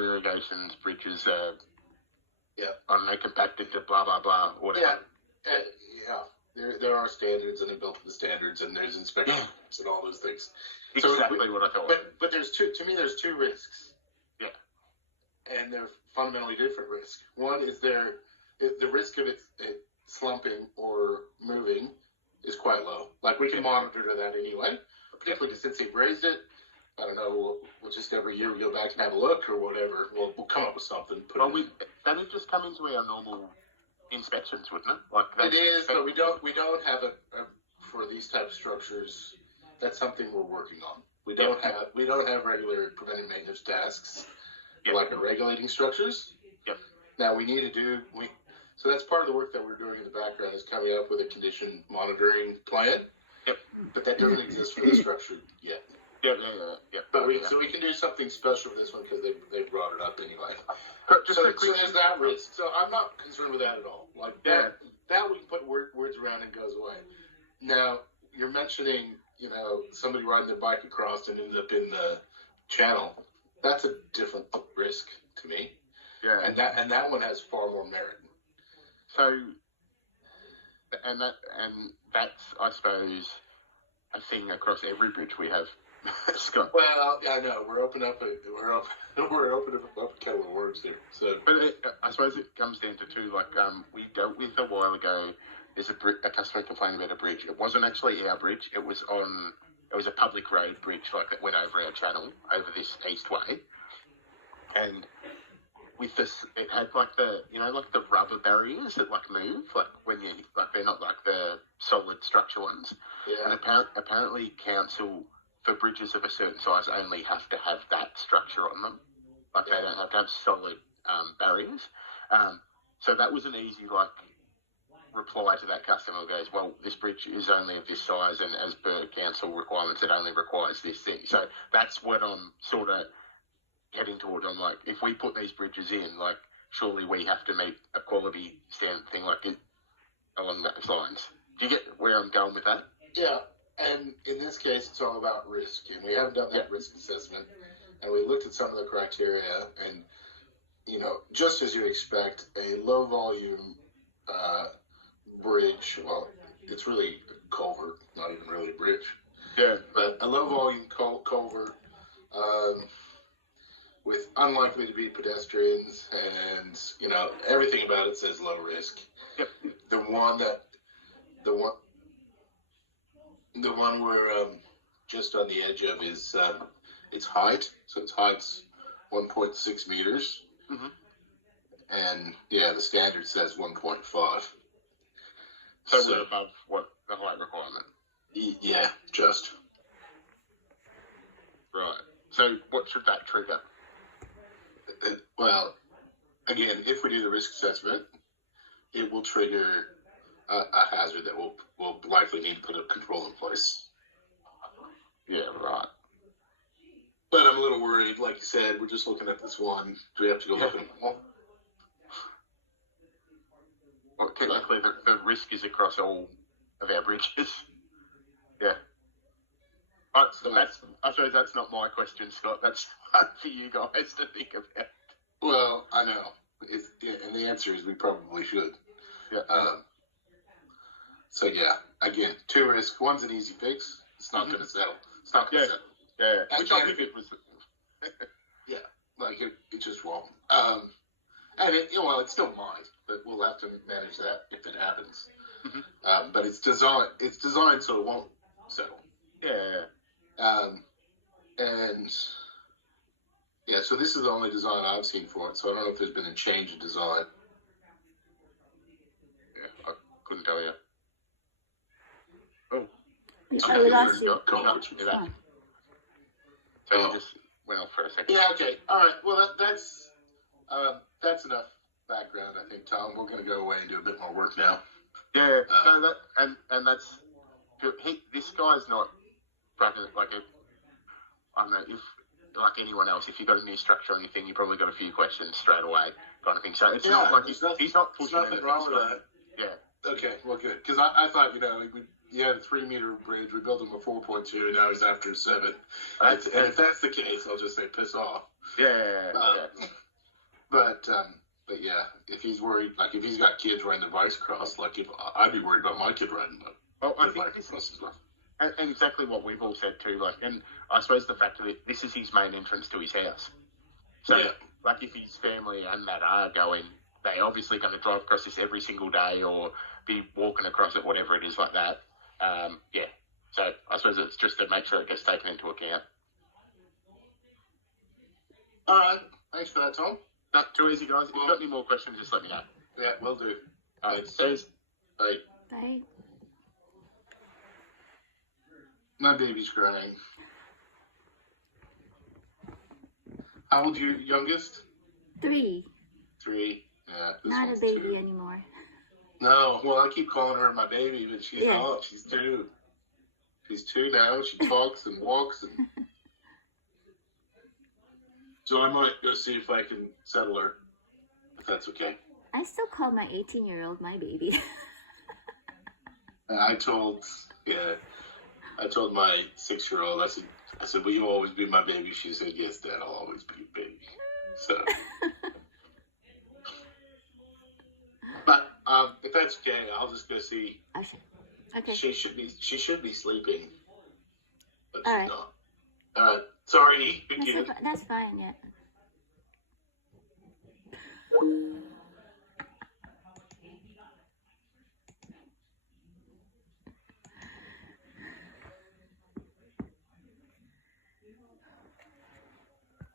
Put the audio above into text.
no irrigations, bridges, I Yeah. don't know, compacted to blah, blah, blah, whatever. Yeah. There are standards, and they're built to the standards, and there's inspections and all those things. Exactly what I thought. But there's two risks. Yeah. And they're fundamentally different risks. One is the risk of it slumping or moving is quite low. Like, we can monitor that anyway, particularly since they've raised it. I don't know, we'll just every year we go back and have a look or whatever. We'll come up with something. That'd just come into our normal inspections, wouldn't it? Like it is, but we don't have a for these type of structures. That's something we're working on. We don't have regular preventive maintenance tasks like our regulating structures. Yep. Now we need to do so that's part of the work that we're doing in the background is coming up with a condition monitoring plan. Yep. But that doesn't exist for the structure yet. Yeah. But so we can do something special for this one because they brought it up anyway. So there's that risk. So I'm not concerned with that at all. Like that we can put words around and goes away. Now you're mentioning, somebody riding their bike across and ends up in the channel. That's a different risk to me. Yeah. And that one has far more merit. So, and that's, I suppose, a thing across every bridge we have, Scott. Well, yeah, I know we're opening up a kettle of worms here. So, but I suppose it comes down to two. Like we dealt with a while ago. There's a customer complaining about a bridge. It wasn't actually our bridge. It was a public road bridge, like that went over our channel over this east way, and with this, it had like the rubber barriers that like move, like when you they're not like the solid structure ones. Yeah. And apparently council for bridges of a certain size only have to have that structure on them. Like they don't have to have solid barriers. So that was an easy reply to that customer. Goes, well, this bridge is only of this size, and as per council requirements, it only requires this thing. So that's what I'm sort of heading towards. I'm like, if we put these bridges in, like, surely we have to meet a quality standard thing like it along those lines. Do you get where I'm going with that? Yeah, and in this case, it's all about risk, and we haven't done that risk assessment, and we looked at some of the criteria, and, just as you expect, a low-volume bridge, well, it's really a culvert, not even really a bridge. Yeah. But a low-volume culvert with unlikely to be pedestrians, and, everything about it says low risk. Yep. The one we're just on the edge of is its height. So its height's 1.6 meters. Mm-hmm. And, the standard says 1.5. So we're above what the height requirement? Yeah, just. Right. So what should that trigger? Well, again, if we do the risk assessment, it will trigger a hazard that we'll likely need to put a control in place. Yeah, right. But I'm a little worried. Like you said, we're just looking at this one. Do we have to go look at them all? Well, technically, the risk is across all of our bridges. Yeah. I suppose that's not my question, Scott. That's for you guys to think about. Well, I know. And the answer is we probably should. Yeah. So, again, two risks. One's an easy fix. It's not going to settle. It's not going to settle. Yeah. Which I think it was. It just won't. And it still might, but we'll have to manage that if it happens. Mm-hmm. But it's designed so it won't settle. Yeah. So this is the only design I've seen for it, so I don't know if there's been a change in design. Yeah, I couldn't tell you. Oh. I would ask you. So you just went off for a second. Yeah, okay. All right. Well, that's enough background, I think, Tom. We're going to go away and do a bit more work now. Yeah. And that's... This guy's not... I don't know, if, like anyone else, if you've got a new structure on your thing, you probably got a few questions straight away, kind of thing. So it's not like he's not pushing nothing wrong with that. Yeah. Okay, well, good. Because I thought, he had a 3-meter bridge. We built him a 4.2, and now he's after 7. And if that's the case, I'll just say piss off. Yeah. But yeah, if he's worried, like if he's got kids riding the bikes across, like if I'd be worried about my kid riding the I think bike this across is, as well. and exactly what we've all said too. Like, and I suppose the fact that this is his main entrance to his house. So, like, if his family and that are going, they're obviously going to drive across this every single day or be walking across it, whatever it is like that. Yeah. So I suppose it's just to make sure it gets taken into account. All right. Thanks for that, Tom. Not too easy, guys. If you've got any more questions, just let me know. Yeah, will do. All right. Cheers. Bye. Bye. My baby's crying. How old's your youngest? 3. 3. Yeah. This Not a one's baby 2. anymore. No, well, I keep calling her my baby, but she's Yeah. not. She's 2. She's 2 now. She talks and walks. And... So I might go see if I can settle her, if that's okay. I still call my 18-year-old my baby. I told my 6-year-old, I said, will you always be my baby? She said, yes, Dad, I'll always be your baby. So, but if that's okay, I'll just go see. Okay. She should be sleeping, but All she's right. not. Sorry, That's fine, yeah.